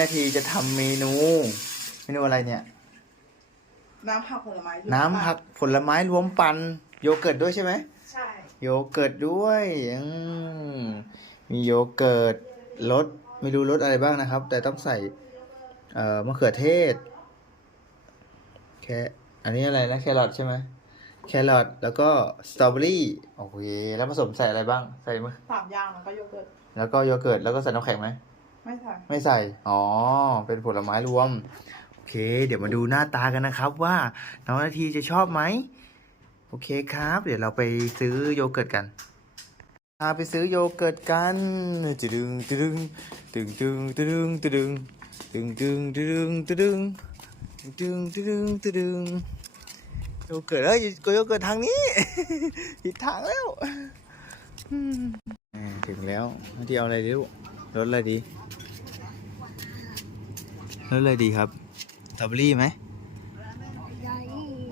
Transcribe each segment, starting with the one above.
นาทีจะทำเมนู เมนูอะไรเนี่ย น้ำผักผลไม้รวมน้ำผักผลไม้รวมปันโยเกิร์ตด้วยใช่ไหม ใช่ โยเกิร์ตด้วยอืมมีโยเกิร์ตรสไม่รู้รสอะไรบ้างนะครับ แต่ต้องใส่ เอ่อมะเขือเทศ แค่ อันนี้อะไรนะแครอทใช่ไหมแครอทแล้วก็สตรอเบอรี่โอเคแล้วผสมใส่อะไรบ้าง ใส่มะสามอย่างแล้วก็โยเกิร์ตแล้วก็โยเกิร์ตแล้วก็ใส่น้ำแข็งไหม ไม่ใส่ไม่ใส่ อ๋อ เป็นผลไม้รวม โอเค เดี๋ยวมาดูหน้าตากันนะครับว่าน้องนาทีจะชอบไหม โอเคครับ เดี๋ยวเราไปซื้อโยเกิร์ตกันพาไปซื้อโยเกิร์ตกันตึดึงตึดึงตึงตึงตึดึงตึดึงตึงตึงตึดึงตึดึงตึงตึดึงตึดึงโยเกิร์ตเอ้ยโยเกิร์ตทางนี้ผิดทางแล้วอืมอ่าถึงแล้วนาทีเอาอะไรดีลูกรสอะไรดี รสอะไรดีครับสตรอเบอรี่ไหม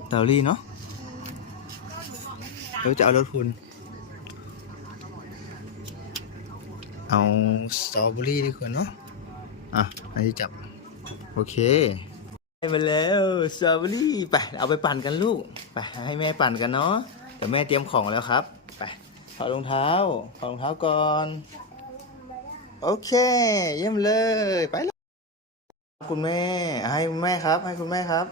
สตรอเบอรี่เนาะเราจะเอารสคุณ เอาสตรอเบอรี่ดีกว่าเนาะ อะอันนี้จับ โอเคได้มาแล้วสตรอเบอรี่ ไป เอาไปปั่นกันลูก ไป ให้แม่ปั่นกันเนาะ แต่แม่เตรียมของแล้วครับ ไปถอดรองเท้าถอดรองเท้าก่อน โอเค เยี่ยมเลย ไปเลย คุณแม่ ให้คุณแม่ครับ ให้คุณแม่ครับ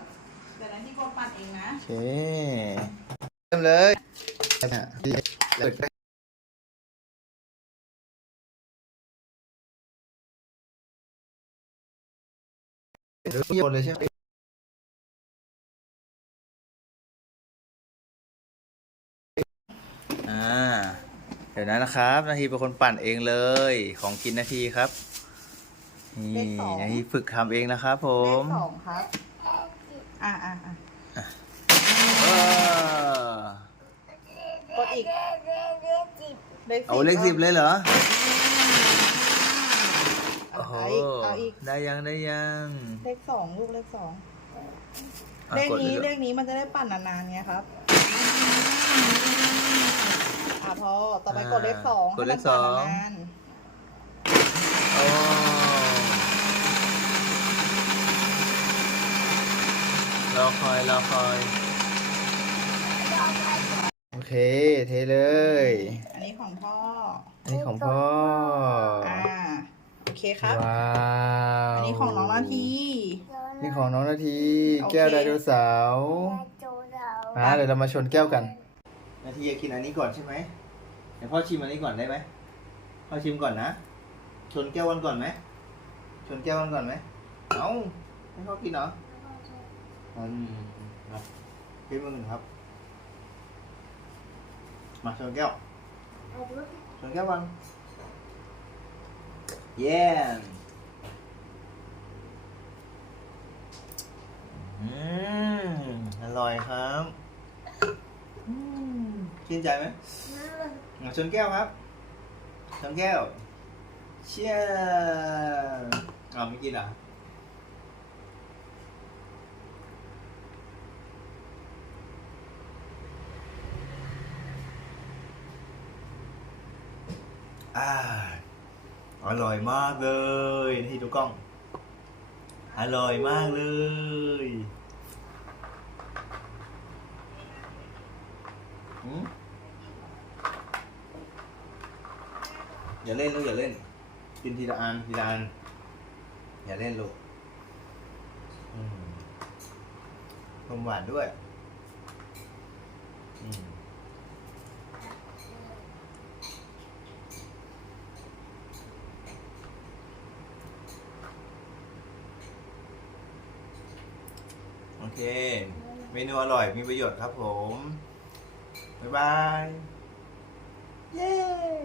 แต่นั้นที่โกนปั่นเองนะโอเคเริ่มเลยเปิดได้โยนเลยใช่ไหมอ่า เดี๋ยวนั้นนะครับ นาทีเป็นคนปั่นเองเลย ของกินนาทีครับนี่ เลขสองนาทีฝึกทำเองนะครับผเลมขสองครับ อ่าอ่าอ่าว้าวกดอีก เลขสิบเอาเลขสิบเลยเหรอโอ้เอาโหอีกเอาอีก ได้ยังได้ยังเลขสองลูกเลขสองอะเลขกดนี้ยเลขนี้มันจะได้ปั่นนานๆไงครับ อ่าพอต่อไปกดเลขสองกดเลขสองให้มันปั่นนาน รอคอยรอคอย โอเค เทเลยๆอันนี้ของพ่อ อันนี้ของพ่อ อ่า โอเคครับ ว้าวอันนี้ของน้องนาที นี่ของน้องนาที โอเค แก้วไดโนเสาร์อ่าเดี๋ยวเรามาชนแก้วกัน นาทีอยากกินอันนี้ก่อนใช่ไหมเดี๋ยวพ่อชิมอันนี้ก่อนได้ไหมพ่อชิมก่อนนะ ชนแก้วกันก่อนไหม ชนแก้วกันก่อนไหม เอ้าให้พ่อกินเหรออื มครับกินมือหนึ่งครับ มาชนแก้วชนแก้วกันเย้อืมอร่อยครับอืมชื่นใจไหมอะชนแก้วครับชนแก้ว เชี่ยอ้าวไม่กินเหรอะ อ่าอร่อยมากเลยนี่ดูกล้อง อร่อยมากเลย อย่าเล่นลูกอย่าเล่น กินทีละอันทีละอัน อย่าเล่นลูกอืมนมหวานด้วย อืม โอเค เมนูอร่อยมีประโยชน์ครับผม บ๊ายบาย เย้